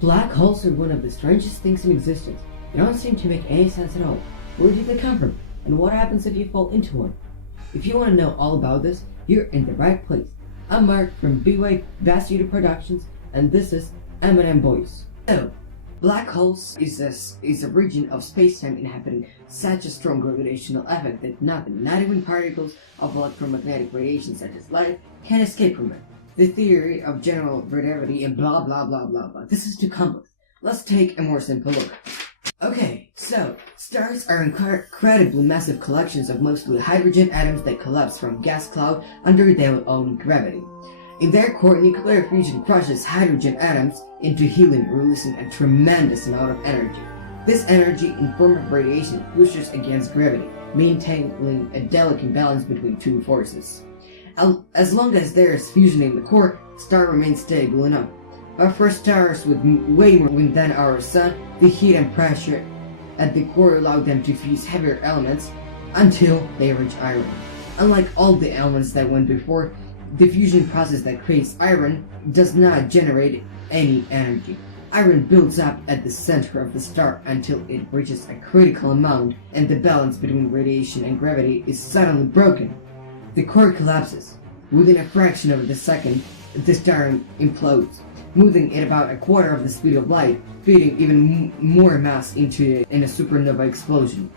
Black holes are one of the strangest things in existence. They don't seem to make any sense at all. Where do they come from? And what happens if you fall into one? If you want to know all about this, you're in the right place. I'm Mark from B-Wave Bass Studio Productions, and this is M&M Boys. So, black holes is a region of space-time inhabiting such a strong gravitational effect that nothing, not even particles of electromagnetic radiation such as light, can escape from it. The theory of general relativity and blah blah blah blah blah. This is too complex. Let's take a more simple look. Okay, so stars are incredibly massive collections of mostly hydrogen atoms that collapse from gas cloud under their own gravity. In their core, nuclear fusion crushes hydrogen atoms into helium, releasing a tremendous amount of energy. This energy, in form of radiation, pushes against gravity, maintaining a delicate balance between two forces. As long as there is fusion in the core, the star remains stable enough. But for stars with way more wind than our Sun, the heat and pressure at the core allow them to fuse heavier elements until they reach iron. Unlike all the elements that went before, the fusion process that creates iron does not generate any energy. Iron builds up at the center of the star until it reaches a critical amount, and the balance between radiation and gravity is suddenly broken. The core collapses. Within a fraction of a second, the star implodes, moving at about a quarter of the speed of light, feeding even more mass into it in a supernova explosion.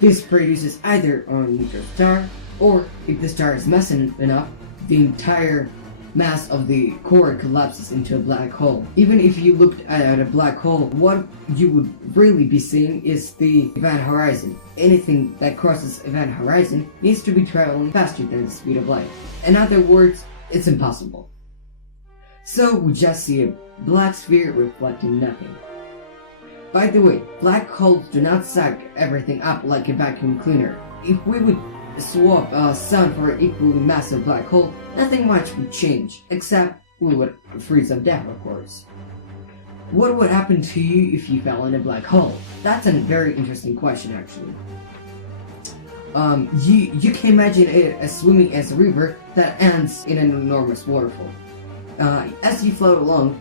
This produces either a neutron star, or if the star is massive enough, the entire mass of the core collapses into a black hole. Even if you looked at a black hole, what you would really be seeing is the event horizon. Anything that crosses event horizon needs to be traveling faster than the speed of light. In other words, it's impossible. So we just see a black sphere reflecting nothing. By the way, black holes do not suck everything up like a vacuum cleaner. If we would swap a sun for an equally massive black hole, nothing much would change, except we would freeze to death, of course. What would happen to you if you fell in a black hole? That's a very interesting question, actually. You can imagine it as swimming as a river that ends in an enormous waterfall. As you float along,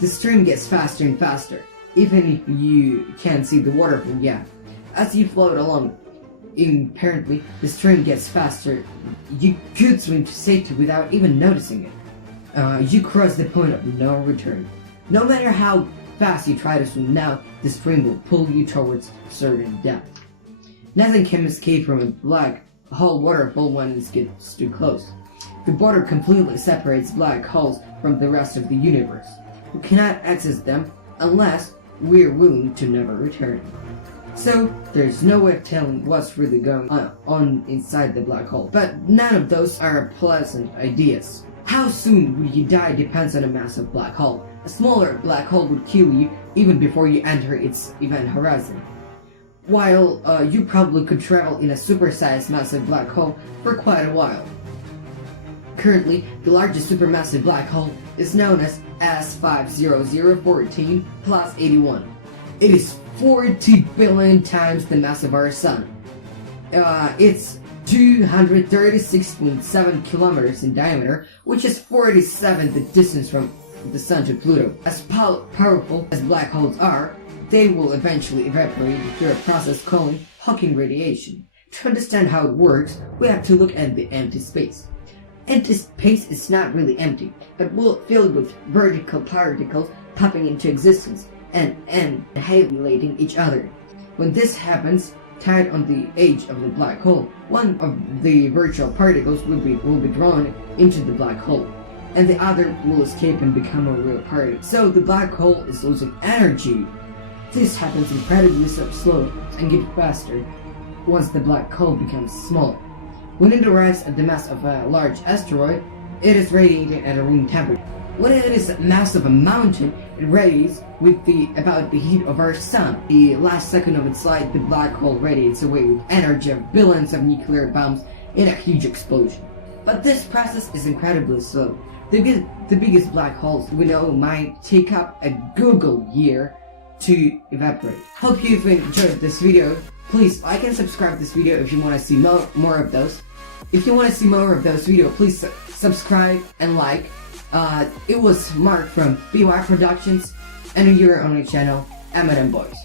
the stream gets faster and faster, even if you can't see the waterfall yet. As you float along, apparently, the stream gets faster. You could swim to safety without even noticing it. You cross the point of no return. No matter how fast you try to swim now, the stream will pull you towards certain depth. Nothing can escape from a black hole waterfall when it gets too close. The border completely separates black holes from the rest of the universe. We cannot access them unless we're willing to never return. So, there's no way of telling what's really going on inside the black hole. But none of those are pleasant ideas. How soon would you die depends on a massive black hole. A smaller black hole would kill you even before you enter its event horizon. While you probably could travel in a supersized massive black hole for quite a while. Currently, the largest supermassive black hole is known as S50014 plus 81. It is 40 billion times the mass of our Sun. It's 236.7 kilometers in diameter, which is 47 the distance from the Sun to Pluto. As powerful as black holes are, they will eventually evaporate through a process called Hawking radiation. To understand how it works, we have to look at the empty space. Empty space is not really empty, but filled with vertical particles popping into existence and annihilating each other. When this happens, tied on the edge of the black hole, one of the virtual particles will be drawn into the black hole, and the other will escape and become a real particle. So the black hole is losing energy. This happens incredibly slow and gets faster once the black hole becomes smaller. When it arrives at the mass of a large asteroid, it is radiating at a room temperature. When it is the mass of a mountain, it radiates with about the heat of our Sun. The last second of its life, the black hole radiates away with energy of billions of nuclear bombs in a huge explosion. But this process is incredibly slow. The biggest black holes we know might take up a Google year to evaporate. Hope you've enjoyed this video. Please like and subscribe this video if you want to see more of those. If you want to see more of those videos, please subscribe, and like. It was Mark from BY Productions, and you're on the channel Eminem Boys.